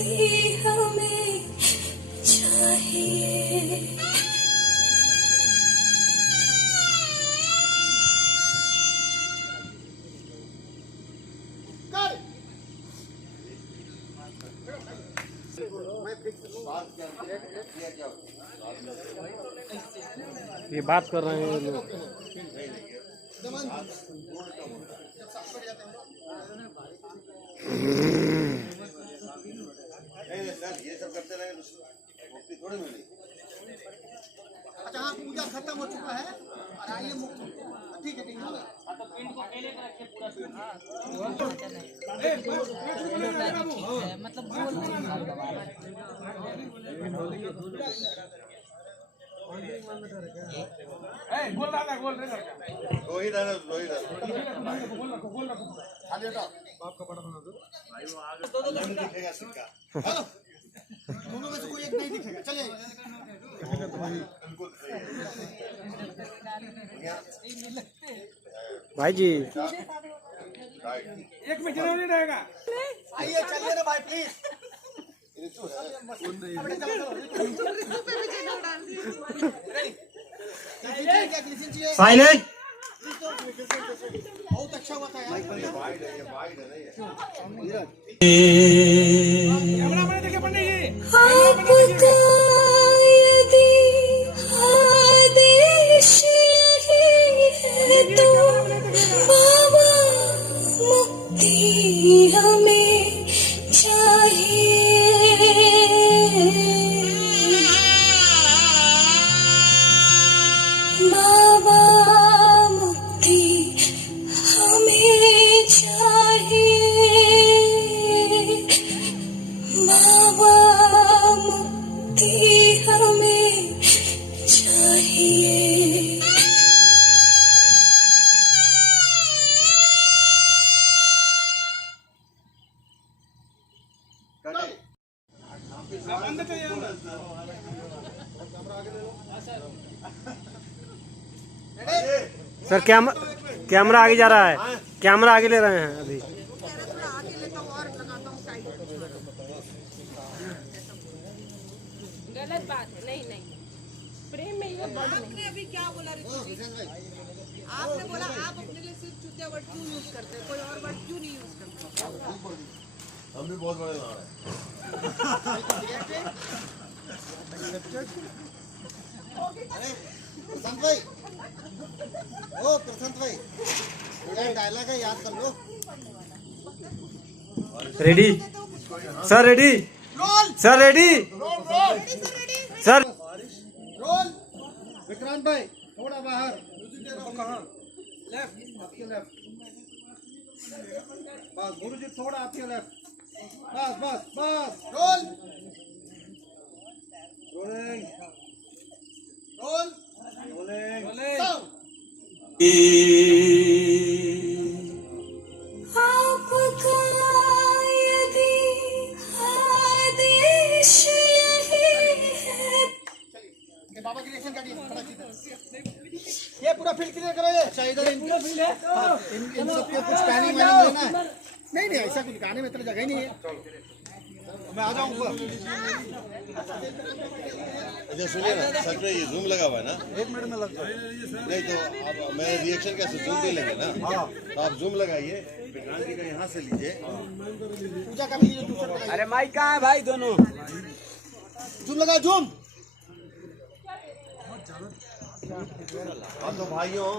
मुक्ति हमें चाहिए। ये बात कर रहे हैं लोग। नहीं सर, ये सब करते रहे मुक्ति थोड़ी मिली। अच्छा हाँ, पूजा खत्म हो चुका है और आइए मुक्ति। ठीक है, ठीक है। मतलब गोल रहा गोल रे दो ही डालो। खाली हटाओ। बाप का बड़ा बना दो। नहीं दिखेगा सिक्का। दोनों में से कोई एक नहीं दिखेगा। चलिए। बिल्कुल सही है। भाई जी एक में जरूरी रहेगा। आइए चलिए ना भाई प्लीज। साइलेंट। बहुत अच्छा हुआ था यार। आपका यदि आदेश यही है तो बाबा मुक्ति हमें चाहिए। बाबा मुक्ति हमें चाहिए। बाबा मुक्ति हमें चाहिए। सर कैमरा आगे जा रहा है। कैमरा आगे ले रहे हैं अभी। गलत बात है। नहीं प्रेम में ये वर्ड आपने अभी क्या बोला ऋतु जी? आपने बोला आप अपने लिए सिर्फ चूतिया वर्ड क्यों यूज करते हैं, कोई और वर्ड क्यों नहीं यूज करते? हम भी बहुत बड़े लाड़ हैं। प्रशांत भाई, ओ प्रशांत भाई, थोड़ा डायलॉग है याद कर लो। Ready sir, ready sir, ready sir. Roll. Vikrant भाई थोड़ा बाहर। कहाँ? लेफ्ट, आपके लेफ्ट। बस गुरुजी थोड़ा आपके लेफ्ट। बस। रोल। रोलिंग। आपका यदि आदेश यही है। बाबा की रिएक्शन काटिए। ये पूरा फील्ड क्लियर करो। ये अच्छा इधर पूरा फील्ड है। इन सबके कुछ टाइमिंग लेना है। नहीं ऐसा कुछ गाने में इतना जगह ही नहीं है। मैं आ जाऊँ ऊपर। अच्छा सुनिए ना, सच में ये जूम लगा हुआ है ना? 1 मिनट में लग जाए। नहीं तो अब मेरे रिएक्शन कैसे जूम नहीं लगे ना? तो आप जूम लगाइए, विक्रांत जी का यहाँ से लीजिए। पूजा का भी लीजिए। अरे माइक कहाँ है भाई? दोनों जूम लगा, जूम। आप तो भाइयों